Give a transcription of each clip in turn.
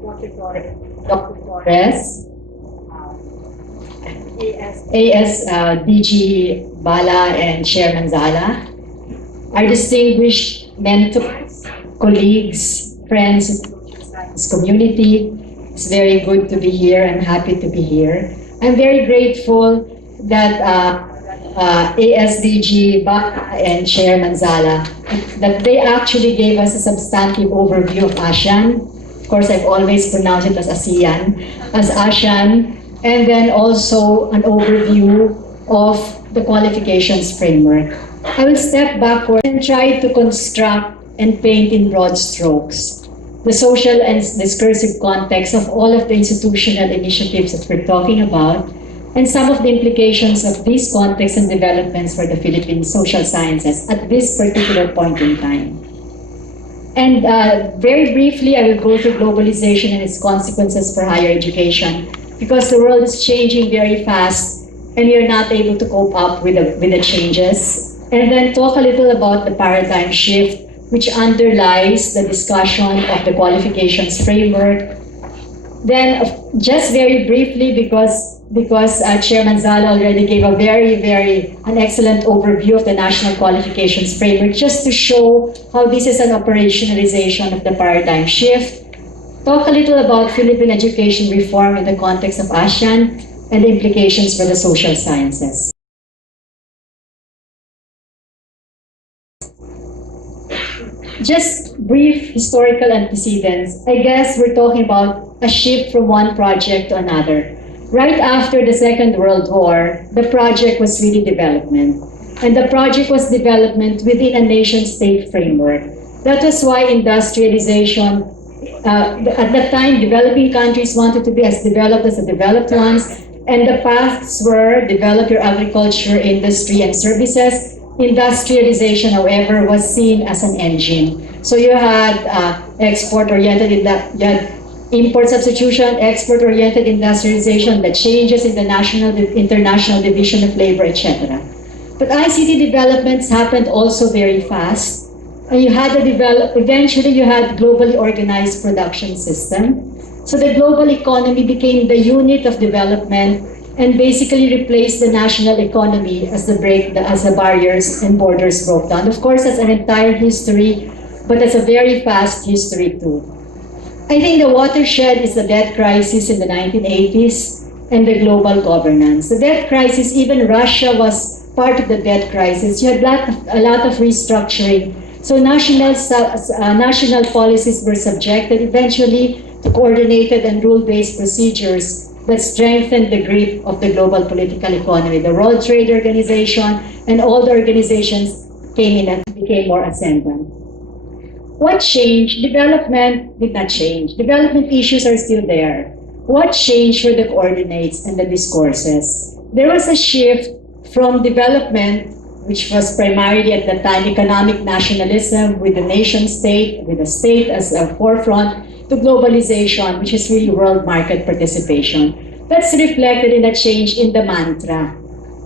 Dr. Torres, DG Bala and Chairman Zala, our distinguished mentors, colleagues, friends in the social science community. It's very good to be here. I'm happy to be here. I'm very grateful that ASDG Bala and Chairman Zala, that they actually gave us a substantive overview of ASEAN. Of course, I've always pronounced it as ASEAN, and then also an overview of the qualifications framework. I will step backward and try to construct and paint in broad strokes the social and discursive context of all of the institutional initiatives that we're talking about, and some of the implications of these contexts and developments for the Philippine social sciences at this particular point in time. And very briefly, I will go through globalization and its consequences for higher education, because the world is changing very fast and we are not able to cope up with the changes. And then talk a little about the paradigm shift which underlies the discussion of the qualifications framework. Then just very briefly, because Chairman Zala already gave a an excellent overview of the National Qualifications Framework, just to show how this is an operationalization of the paradigm shift. Talk a little about Philippine education reform in the context of ASEAN and the implications for the social sciences. Just brief historical antecedents. I guess we're talking about a shift from one project to another. Right after the Second World War, the project was really development. And the project was development within a nation-state framework. That was why industrialization, at that time, developing countries wanted to be as developed as the developed ones, and the paths were develop your agriculture, industry, and services. Industrialization, however, was seen as an engine. So you had export-oriented, you had import substitution, export-oriented industrialization, the changes in the international division of labor, etc. But ICT developments happened also very fast. And eventually you had globally organized production system. So the global economy became the unit of development and basically replaced the national economy as the barriers and borders broke down. Of course, that's an entire history, but that's a very fast history too. I think the watershed is the debt crisis in the 1980s and the global governance. The debt crisis, even Russia was part of the debt crisis. You had a lot of restructuring. So national policies were subjected eventually to coordinated and rule-based procedures that strengthened the grip of the global political economy. The World Trade Organization and all the organizations came in and became more ascendant. What changed? Development did not change. Development issues are still there. What changed were the coordinates and the discourses. There was a shift from development, which was primarily at the time economic nationalism with the nation state, with the state as a forefront, to globalization, which is really world market participation. That's reflected in a change in the mantra.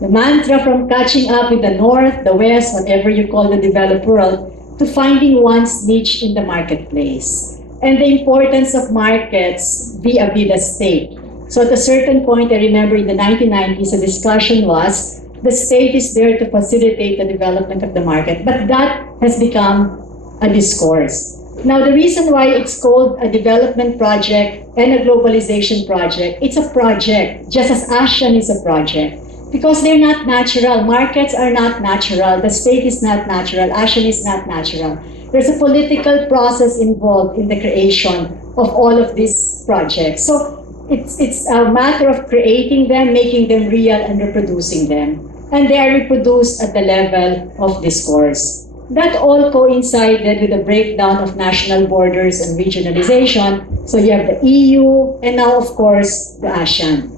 The mantra from catching up with the North, the West, whatever you call the developed world, to finding one's niche in the marketplace. And the importance of markets vis-a-vis the state. So at a certain point, I remember in the 1990s, the discussion was, the state is there to facilitate the development of the market, but that has become a discourse. Now, the reason why it's called a development project and a globalization project, it's a project, just as ASEAN is a project, because they're not natural. Markets are not natural. The state is not natural. ASEAN is not natural. There's a political process involved in the creation of all of these projects. So it's a matter of creating them, making them real, and reproducing them. And they are reproduced at the level of discourse. That all coincided with the breakdown of national borders and regionalization. So you have the EU, and now, of course, the ASEAN.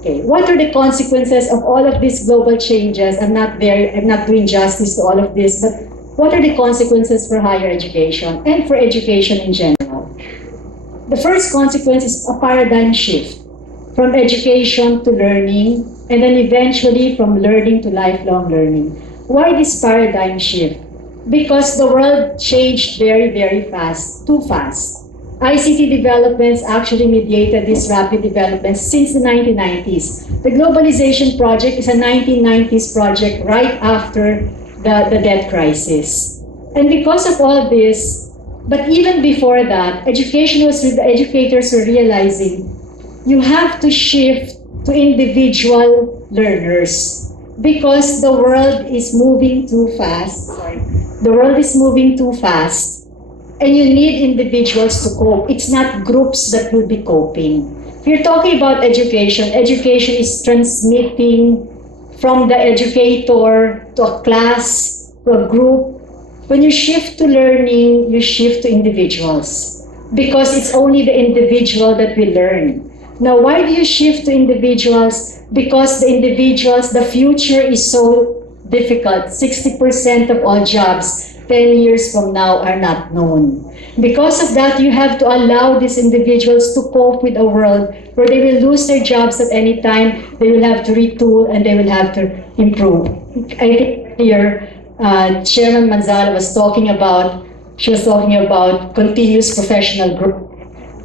Okay, what are the consequences of all of these global changes? I'm not doing justice to all of this, but what are the consequences for higher education and for education in general? The first consequence is a paradigm shift from education to learning, and then eventually from learning to lifelong learning. Why this paradigm shift? Because the world changed very, very fast, too fast. ICT developments actually mediated these rapid developments since the 1990s. The Globalization project is a 1990s project right after the debt crisis. And because of all this, but even before that, the educators were realizing you have to shift to individual learners because the world is moving too fast. The world is moving too fast, and you need individuals to cope. It's not groups that will be coping. If you're talking about education, education is transmitting from the educator to a class, to a group. When you shift to learning, you shift to individuals because it's only the individual that will learn. Now, why do you shift to individuals? Because the future is so difficult. 60% of all jobs 10 years from now are not known. Because of that, you have to allow these individuals to cope with a world where they will lose their jobs at any time, they will have to retool, and they will have to improve. I think here, Chairman Manzala was talking about continuous professional growth.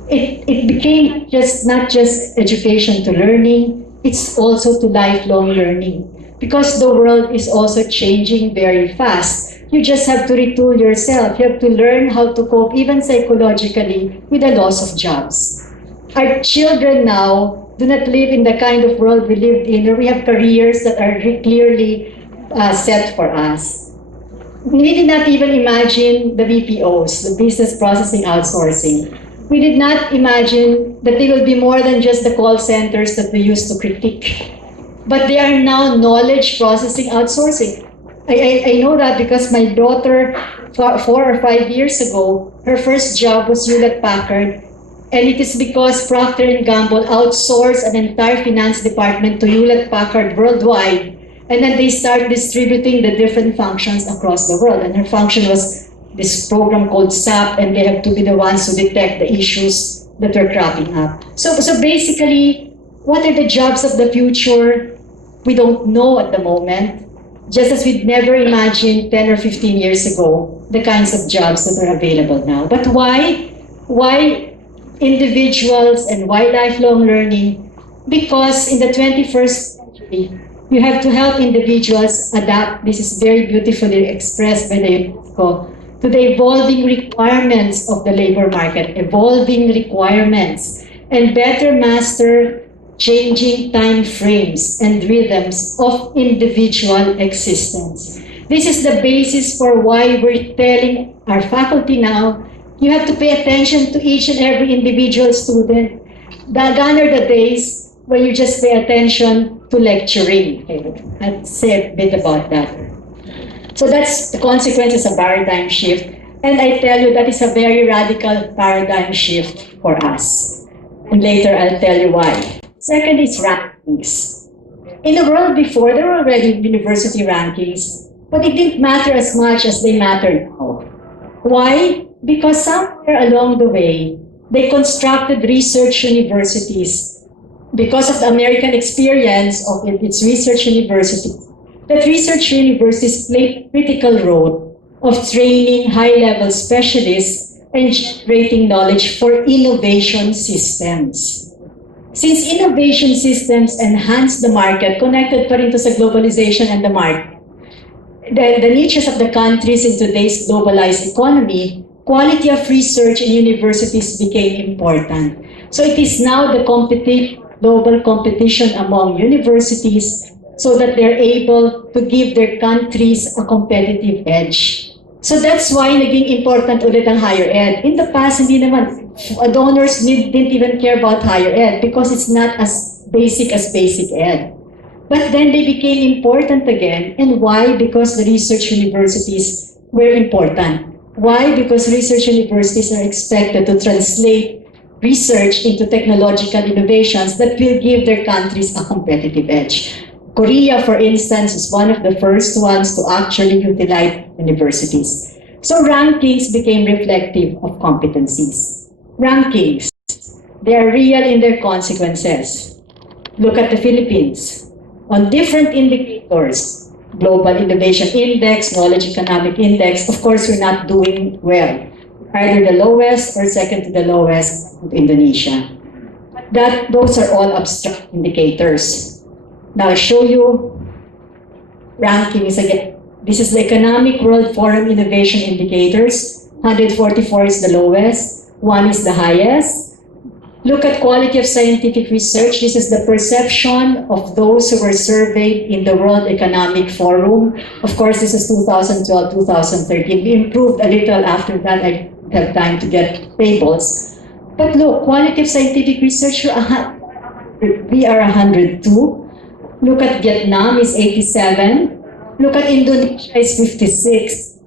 It became not just education to learning, it's also to lifelong learning. Because the world is also changing very fast. You just have to retool yourself. You have to learn how to cope, even psychologically, with the loss of jobs. Our children now do not live in the kind of world we lived in, where we have careers that are clearly set for us. We did not even imagine the BPOs, the business processing outsourcing. We did not imagine that they will be more than just the call centers that we used to critique. But they are now knowledge processing outsourcing. I know that because my daughter, 4 or 5 years ago, her first job was Hewlett Packard, and it is because Procter & Gamble outsourced an entire finance department to Hewlett Packard worldwide, and then they start distributing the different functions across the world. And her function was this program called SAP, and they have to be the ones who detect the issues that are cropping up. So basically, what are the jobs of the future? We don't know at the moment. Just as we'd never imagined 10 or 15 years ago, the kinds of jobs that are available now. But why? Why individuals and why lifelong learning? Because in the 21st century, you have to help individuals adapt. This is very beautifully expressed by the UNESCO, to the evolving requirements of the labor market, evolving requirements, and better master changing time frames and rhythms of individual existence. This is the basis for why we're telling our faculty now, you have to pay attention to each and every individual student. Gone are the days when you just pay attention to lecturing. I'll say a bit about that. So that's the consequences of paradigm shift. And I tell you, that is a very radical paradigm shift for us. And later I'll tell you why. Second is rankings. In the world before, there were already university rankings, but it didn't matter as much as they matter now. Why? Because somewhere along the way, they constructed research universities because of the American experience of its research universities. That research universities play a critical role of training high-level specialists and generating knowledge for innovation systems. Since innovation systems enhance the market, connected pa rin to sa globalization and the market, the niches of the countries in today's globalized economy, quality of research in universities became important. So it is now the global competition among universities so that they're able to give their countries a competitive edge. So that's why naging important ulit ang higher ed. In the past, hindi naman, donors didn't even care about higher ed because it's not as basic ed. But then they became important again. And why? Because the research universities were important. Why? Because research universities are expected to translate research into technological innovations that will give their countries a competitive edge. Korea, for instance, is one of the first ones to actually utilize universities. So rankings became reflective of competencies. Rankings, they are real in their consequences. Look at the Philippines. On different indicators, Global Innovation Index, Knowledge Economic Index, of course, we're not doing well. either the lowest or second to the lowest of Indonesia. Those are all abstract indicators. Now I'll show you rankings again. This is the Economic World Forum Innovation Indicators. 144 is the lowest, 1 is the highest. Look at quality of scientific research. This is the perception of those who were surveyed in the World Economic Forum. Of course, this is 2012, 2013. We improved a little after that. I don't have time to get tables. But look, quality of scientific research, we are 102. Look at Vietnam is 87. Look at Indonesia is 56.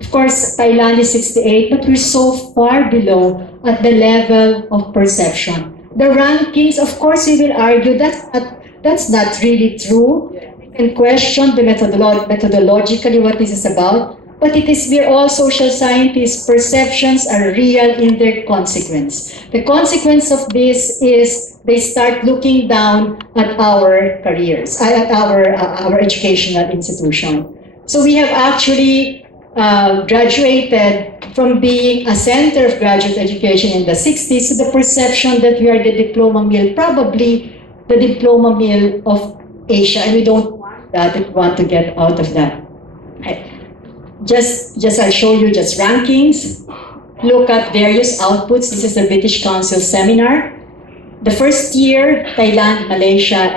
Of course, Thailand is 68, but we're so far below at the level of perception. The rankings, of course, we will argue that's not really true. We can question the methodologically what this is about, but we're all social scientists. Perceptions are real in their consequence. The consequence of this is they start looking down at our careers, at our educational institution. So we have actually graduated from being a center of graduate education in the 60s to the perception that we are the diploma mill, probably the diploma mill of Asia, and we don't want that. We want to get out of that. Just I'll show you just rankings. Look at various outputs. This is the British Council seminar. The first year, Thailand, Malaysia,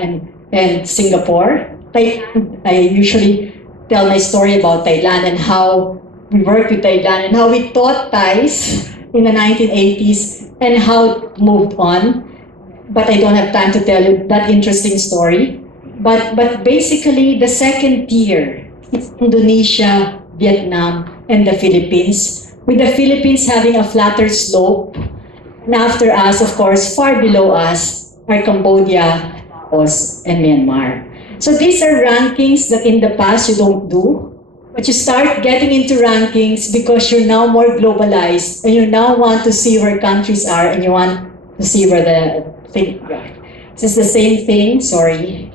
and Singapore. Thailand, I usually tell my story about Thailand and how we worked with Thailand and how we taught Thais in the 1980s and how it moved on. But I don't have time to tell you that interesting story. But basically, the second tier is Indonesia, Vietnam, and the Philippines, with the Philippines having a flatter slope. And after us, of course, far below us are Cambodia, Laos, and Myanmar. So these are rankings that in the past you don't do, but you start getting into rankings because you're now more globalized and you now want to see where countries are and you want to see where the thing. This is the same thing, sorry.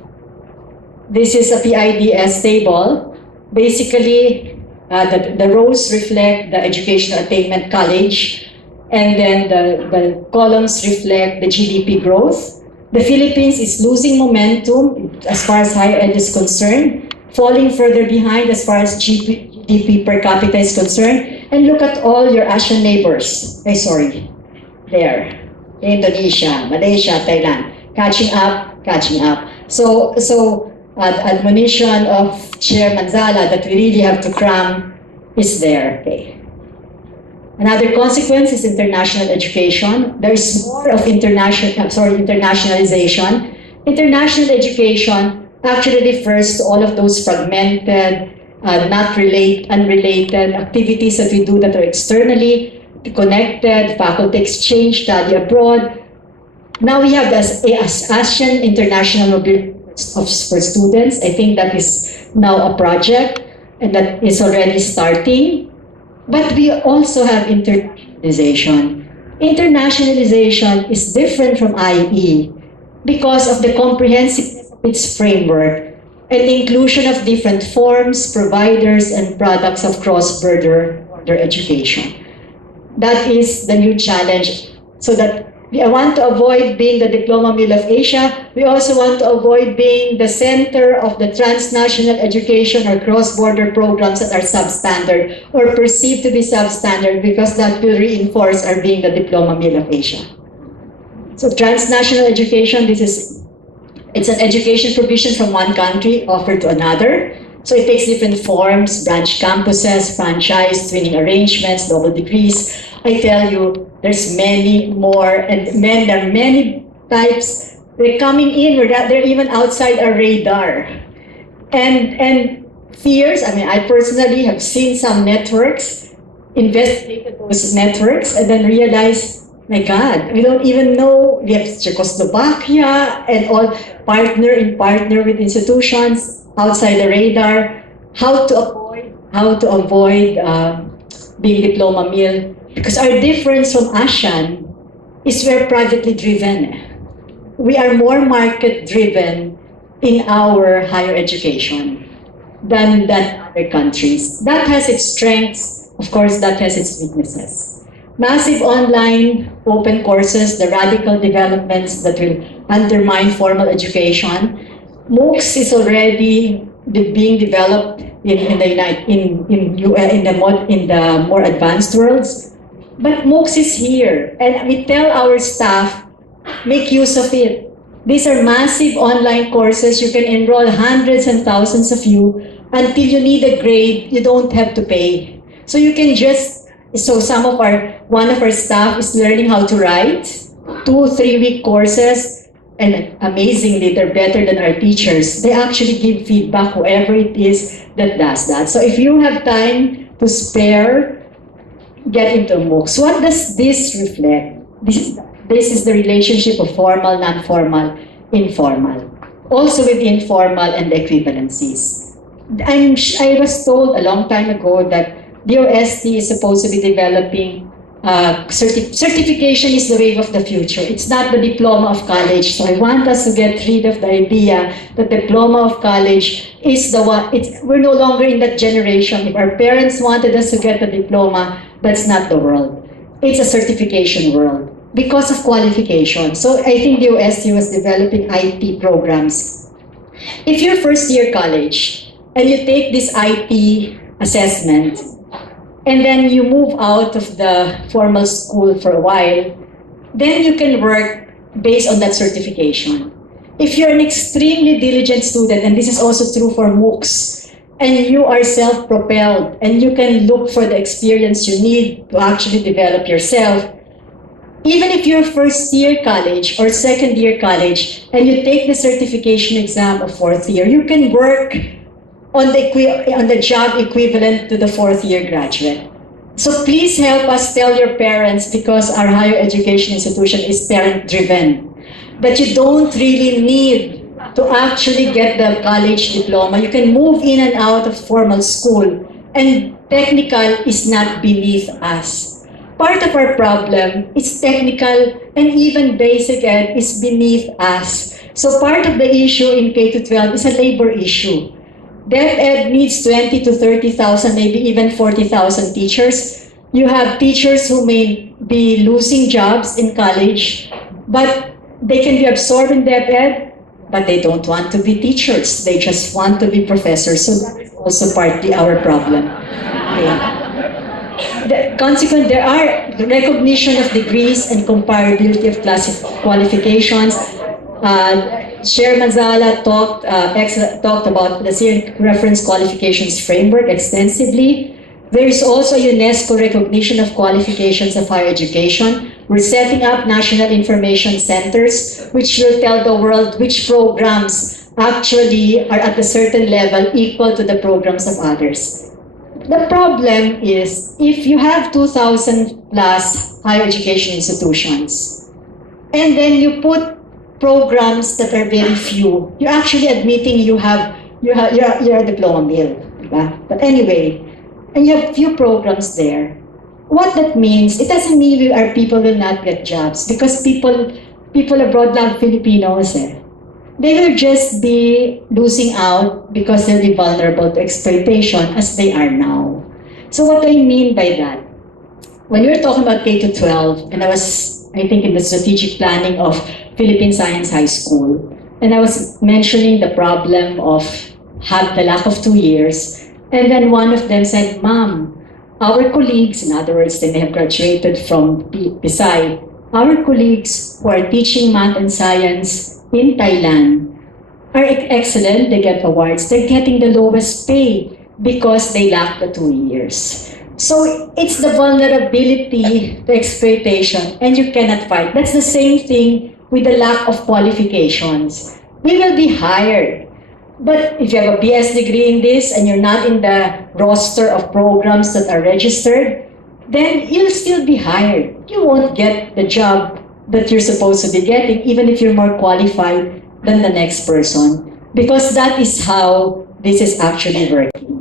This is a PIDS table. Basically, the rows reflect the educational attainment college, and then the columns reflect the GDP growth. The Philippines is losing momentum as far as higher ed is concerned, falling further behind as far as GDP per capita is concerned. And look at all your ASEAN neighbors. There. Indonesia, Malaysia, Thailand. Catching up. So admonition of Chair Manzala that we really have to cram is there. Okay. Another consequence is international education. There is more of internationalization. International education actually refers to all of those fragmented, unrelated activities that we do that are externally connected, faculty exchange, study abroad. Now we have this ASEAN International Mobility for Students. I think that is now a project and that is already starting. But we also have internationalization. Internationalization is different from IE because of the comprehensiveness of its framework and the inclusion of different forms, providers, and products of cross-border education. That is the new challenge. So that I want to avoid being the diploma mill of Asia. We also want to avoid being the center of the transnational education or cross-border programs that are substandard or perceived to be substandard, because that will reinforce our being the diploma mill of Asia. So transnational education, it's an education provision from one country offered to another. So it takes different forms: branch campuses, franchise, twinning arrangements, double degrees. I tell you, there's many more, and there are many types. They're coming in, they're even outside our radar. And fears, I personally have seen some networks, investigated those networks, and then realized, my God, we don't even know. We have Czechoslovakia and all partner with institutions outside the radar. How to avoid being diploma mill. Because our difference from ASEAN is we're privately driven. We are more market driven in our higher education than other countries. That has its strengths, of course, that has its weaknesses. Massive online open courses, the radical developments that will undermine formal education. MOOCs is already being developed in the more advanced worlds. But MOOCs is here, and we tell our staff, make use of it. These are massive online courses. You can enroll hundreds and thousands of you. Until you need a grade, you don't have to pay. So you can just, one of our staff is learning how to write, 2-3 week courses, and amazingly, they're better than our teachers. They actually give feedback, whoever it is that does that. So if you have time to spare, get into MOOCs. What does this reflect? This is the relationship of formal, non-formal, informal. Also with the informal and the equivalencies. I was told a long time ago that DOST is supposed to be developing certification is the wave of the future. It's not the diploma of college. So I want us to get rid of the idea that the diploma of college is the one. We're no longer in that generation. If our parents wanted us to get the diploma, that's not the world. It's a certification world because of qualification. So I think the DOST was developing IT programs. If you're first year college and you take this IT assessment, and then you move out of the formal school for a while, then you can work based on that certification. If you're an extremely diligent student, and this is also true for MOOCs, and you are self-propelled, and you can look for the experience you need to actually develop yourself, even if you're first year college or second year college, and you take the certification exam of fourth year, you can work on the job equivalent to the fourth year graduate. So please help us tell your parents, because our higher education institution is parent driven, that you don't really need to actually get the college diploma. You can move in and out of formal school, and technical is not beneath us. Part of our problem is technical, and even basic ed is beneath us. So part of the issue in K-12 is a labor issue. Deaf Ed needs 20 to 30,000, maybe even 40,000 teachers. You have teachers who may be losing jobs in college, but they can be absorbed in Deaf Ed, but they don't want to be teachers. They just want to be professors. So that is also partly our problem. Okay. Consequently, there are recognition of degrees and comparability of qualifications. Chair Manzala talked about the ASEAN Reference Qualifications Framework extensively. There is also UNESCO recognition of qualifications of higher education. We're setting up national information centers, which will tell the world which programs actually are at a certain level equal to the programs of others. The problem is, if you have 2,000 plus higher education institutions, and then you put programs that are very few, you're actually admitting you're a diploma mill. Right? But anyway, and you have few programs there. What that means, it doesn't mean our people will not get jobs, because people abroad love Filipinos. They will just be losing out because they'll be vulnerable to exploitation as they are now. So what do I mean by that? When we were talking about K-12, and I think in the strategic planning of Philippine Science High School, and I was mentioning the problem of the lack of 2 years, and then one of them said, "Ma'am, our colleagues," in other words, they may have graduated from PSI, "our colleagues who are teaching math and science in Thailand are excellent, they get awards, they're getting the lowest pay because they lack the 2 years." So it's the vulnerability to exploitation, and you cannot fight. That's the same thing with the lack of qualifications. We will be hired, but if you have a BS degree in this and you're not in the roster of programs that are registered, then you'll still be hired. You won't get the job that you're supposed to be getting, even if you're more qualified than the next person, because that is how this is actually working.